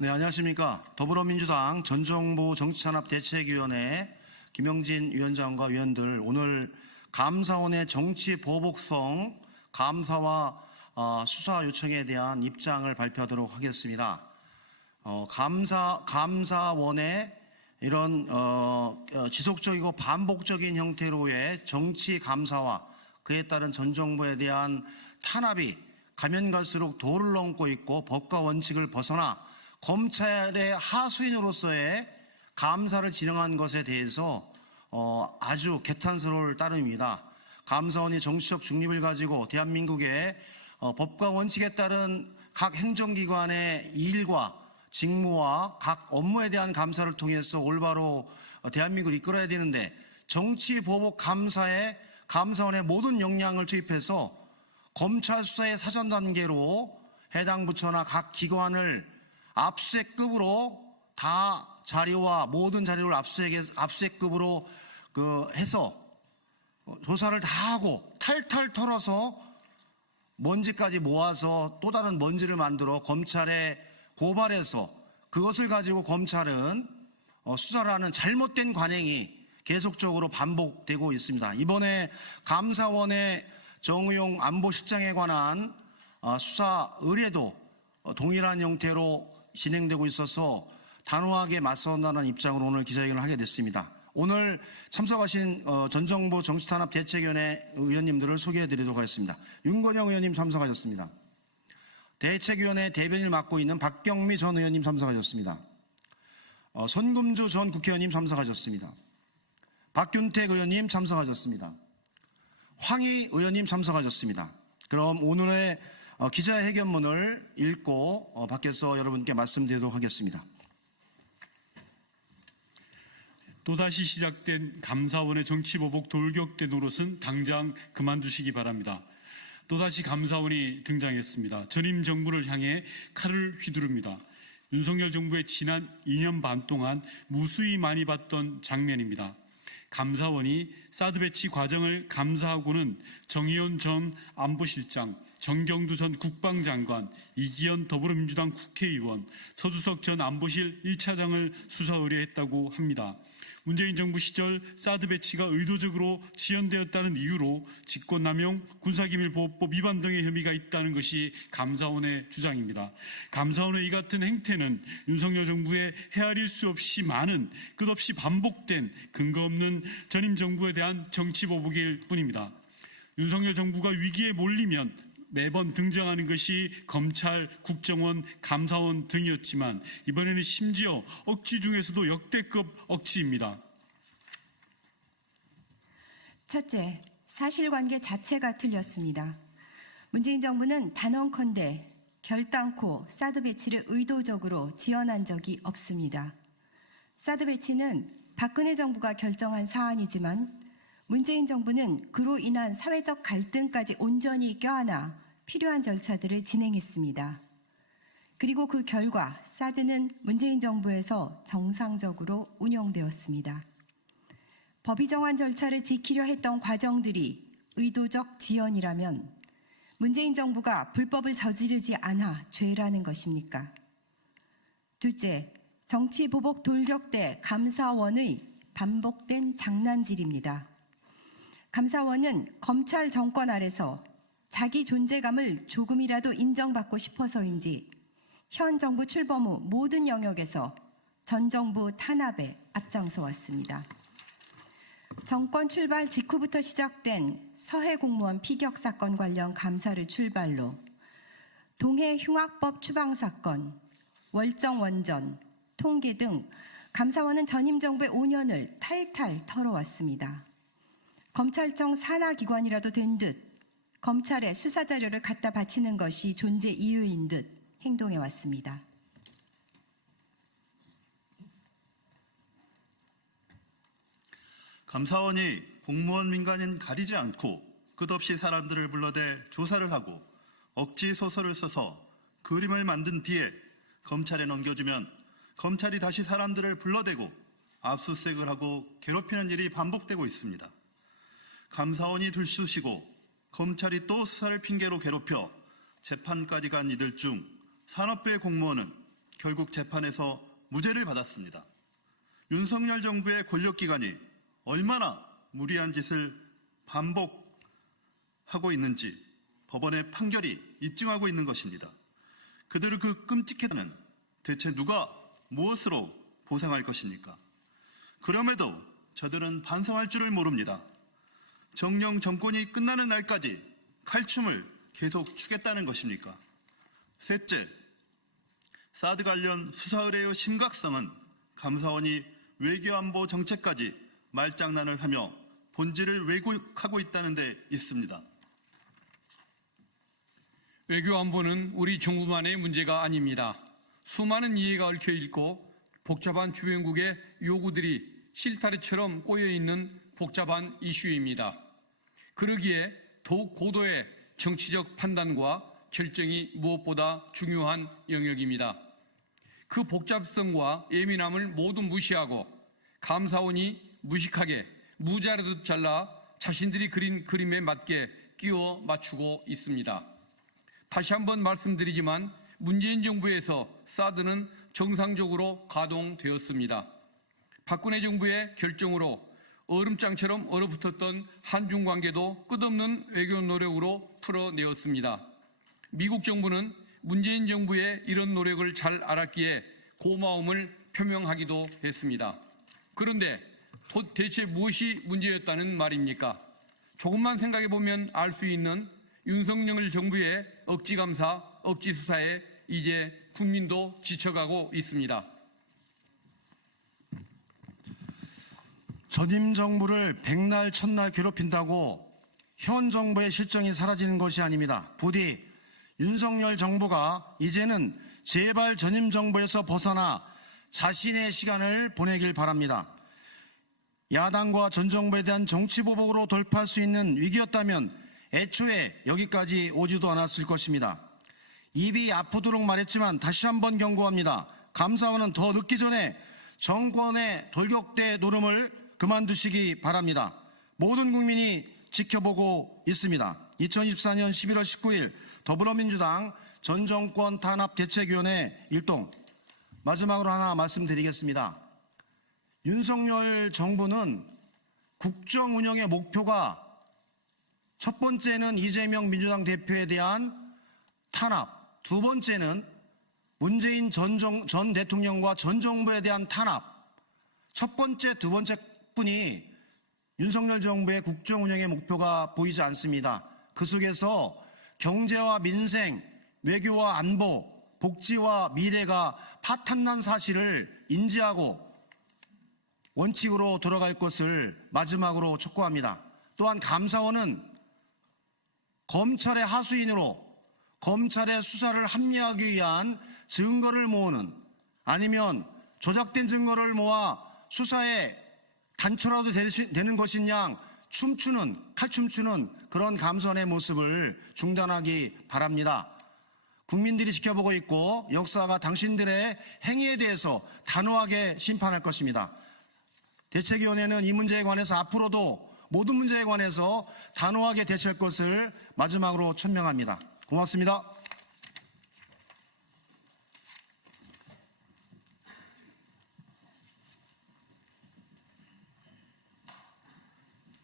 네, 안녕하십니까. 더불어민주당 전정부정치산업대책위원회 김영진 위원장과 위원들, 오늘 감사원의 정치보복성 감사와 수사 요청에 대한 입장을 발표하도록 하겠습니다. 감사원의 이런 지속적이고 반복적인 형태로의 정치 감사와 그에 따른 전 정부에 대한 탄압이 가면 갈수록 도를 넘고 있고 법과 원칙을 벗어나 검찰의 하수인으로서의 감사를 진행한 것에 대해서 아주 개탄스러울 따름입니다. 감사원이 정치적 중립을 가지고 대한민국의 법과 원칙에 따른 각 행정기관의 일과 직무와 각 업무에 대한 감사를 통해서 올바로 대한민국을 이끌어야 되는데, 정치보복 감사에 감사원의 모든 역량을 투입해서 검찰 수사의 사전 단계로 해당 부처나 각 기관을 압수수색급으로 다 자료와 모든 자료를 압수수색급으로 해서 조사를 다 하고 탈탈 털어서 먼지까지 모아서 또 다른 먼지를 만들어 검찰에 고발해서 그것을 가지고 검찰은 수사를 하는 잘못된 관행이 계속적으로 반복되고 있습니다. 이번에 감사원의 정의용 안보실장에 관한 수사 의뢰도 동일한 형태로 진행되고 있어서 단호하게 맞선다는 입장으로 오늘 기자회견을 하게 됐습니다. 오늘 참석하신 전정부 정치탄압대책위원회 의원님들을 소개해드리도록 하겠습니다. 윤건영 의원님 참석하셨습니다. 대책위원회 대변인을 맡고 있는 박경미 전 의원님 참석하셨습니다. 손금주 전 국회의원님 참석하셨습니다. 박균택 의원님 참석하셨습니다. 황희 의원님 참석하셨습니다. 그럼 오늘의 기자회견문을 읽고 밖에서 여러분께 말씀드리도록 하겠습니다. 또다시 시작된 감사원의 정치보복 돌격대 노릇은 당장 그만두시기 바랍니다. 또다시 감사원이 등장했습니다. 전임 정부를 향해 칼을 휘두릅니다. 윤석열 정부의 지난 2년 반 동안 무수히 많이 봤던 장면입니다. 감사원이 사드 배치 과정을 감사하고는 정의원 전 안보실장, 정경두 전 국방장관, 이기현 더불어민주당 국회의원, 서주석 전 안보실 1차장을 수사 의뢰했다고 합니다. 문재인 정부 시절 사드 배치가 의도적으로 지연되었다는 이유로 직권남용, 군사기밀보호법 위반 등의 혐의가 있다는 것이 감사원의 주장입니다. 감사원의 이 같은 행태는 윤석열 정부의 헤아릴 수 없이 많은, 끝없이 반복된 근거 없는 전임 정부에 대한 정치보복일 뿐입니다. 윤석열 정부가 위기에 몰리면 매번 등장하는 것이 검찰, 국정원, 감사원 등이었지만 이번에는 심지어 억지 중에서도 역대급 억지입니다. 첫째, 사실관계 자체가 틀렸습니다. 문재인 정부는 단언컨대 결단코 사드 배치를 의도적으로 지연한 적이 없습니다. 사드 배치는 박근혜 정부가 결정한 사안이지만 문재인 정부는 그로 인한 사회적 갈등까지 온전히 껴안아 필요한 절차들을 진행했습니다. 그리고 그 결과 사드는 문재인 정부에서 정상적으로 운영되었습니다. 법이 정한 절차를 지키려 했던 과정들이 의도적 지연이라면 문재인 정부가 불법을 저지르지 않아 죄라는 것입니까? 둘째, 정치보복 돌격대 감사원의 반복된 장난질입니다. 감사원은 검찰 정권 아래서 자기 존재감을 조금이라도 인정받고 싶어서인지 현 정부 출범 후 모든 영역에서 전 정부 탄압에 앞장서 왔습니다. 정권 출발 직후부터 시작된 서해 공무원 피격 사건 관련 감사를 출발로 동해 흉악법 추방 사건, 월정 원전, 통계 등 감사원은 전임 정부의 5년을 탈탈 털어왔습니다. 검찰청 산하기관이라도 된 듯 검찰에 수사 자료를 갖다 바치는 것이 존재 이유인 듯 행동해왔습니다. 감사원이 공무원 민간인 가리지 않고 끝없이 사람들을 불러대 조사를 하고 억지 소설을 써서 그림을 만든 뒤에 검찰에 넘겨주면 검찰이 다시 사람들을 불러대고 압수수색을 하고 괴롭히는 일이 반복되고 있습니다. 감사원이 들쑤시고 검찰이 또 수사를 핑계로 괴롭혀 재판까지 간 이들 중 산업부의 공무원은 결국 재판에서 무죄를 받았습니다. 윤석열 정부의 권력기관이 얼마나 무리한 짓을 반복하고 있는지 법원의 판결이 입증하고 있는 것입니다. 그들을 그 끔찍했다는 대체 누가 무엇으로 보상할 것입니까? 그럼에도 저들은 반성할 줄을 모릅니다. 정령 정권이 끝나는 날까지 칼춤을 계속 추겠다는 것입니까? 셋째, 사드 관련 수사 의뢰의 심각성은 감사원이 외교안보 정책까지 말장난을 하며 본질을 왜곡하고 있다는 데 있습니다. 외교안보는 우리 정부만의 문제가 아닙니다. 수많은 이해가 얽혀 있고 복잡한 주변국의 요구들이 실타래처럼 꼬여있는 복잡한 이슈입니다. 그러기에 더욱 고도의 정치적 판단과 결정이 무엇보다 중요한 영역입니다. 그 복잡성과 예민함을 모두 무시하고 감사원이 무식하게 무자르듯 잘라 자신들이 그린 그림에 맞게 끼워 맞추고 있습니다. 다시 한번 말씀드리지만 문재인 정부에서 사드는 정상적으로 가동되었습니다. 박근혜 정부의 결정으로 얼음장처럼 얼어붙었던 한중 관계도 끝없는 외교 노력으로 풀어내었습니다. 미국 정부는 문재인 정부의 이런 노력을 잘 알았기에 고마움을 표명하기도 했습니다. 그런데 대체 무엇이 문제였다는 말입니까? 조금만 생각해 보면 알 수 있는 윤석열 정부의 억지 감사, 억지 수사에 이제 국민도 지쳐가고 있습니다. 전임 정부를 백날 첫날 괴롭힌다고 현 정부의 실정이 사라지는 것이 아닙니다. 부디 윤석열 정부가 이제는 제발 전임 정부에서 벗어나 자신의 시간을 보내길 바랍니다. 야당과 전 정부에 대한 정치보복으로 돌파할 수 있는 위기였다면 애초에 여기까지 오지도 않았을 것입니다. 입이 아프도록 말했지만 다시 한번 경고합니다. 감사원은 더 늦기 전에 정권의 돌격대 노름을 그만두시기 바랍니다. 모든 국민이 지켜보고 있습니다. 2024년 11월 19일 더불어민주당 전 정권 탄압 대책위원회 일동, 마지막으로 하나 말씀드리겠습니다. 윤석열 정부는 국정 운영의 목표가 첫 번째는 이재명 민주당 대표에 대한 탄압, 두 번째는 문재인 전 대통령과 전 정부에 대한 탄압, 첫 번째, 두 번째 뿐이 윤석열 정부의 국정 운영의 목표가 보이지 않습니다. 그 속에서 경제와 민생, 외교와 안보, 복지와 미래가 파탄난 사실을 인지하고 원칙으로 돌아갈 것을 마지막으로 촉구합니다. 또한 감사원은 검찰의 하수인으로 검찰의 수사를 합리화하기 위한 증거를 모으는, 아니면 조작된 증거를 모아 수사에 단초라도 되는 것인 양 칼춤추는 그런 감사원의 모습을 중단하기 바랍니다. 국민들이 지켜보고 있고 역사가 당신들의 행위에 대해서 단호하게 심판할 것입니다. 대책위원회는 이 문제에 관해서 앞으로도 모든 문제에 관해서 단호하게 대처할 것을 마지막으로 천명합니다. 고맙습니다.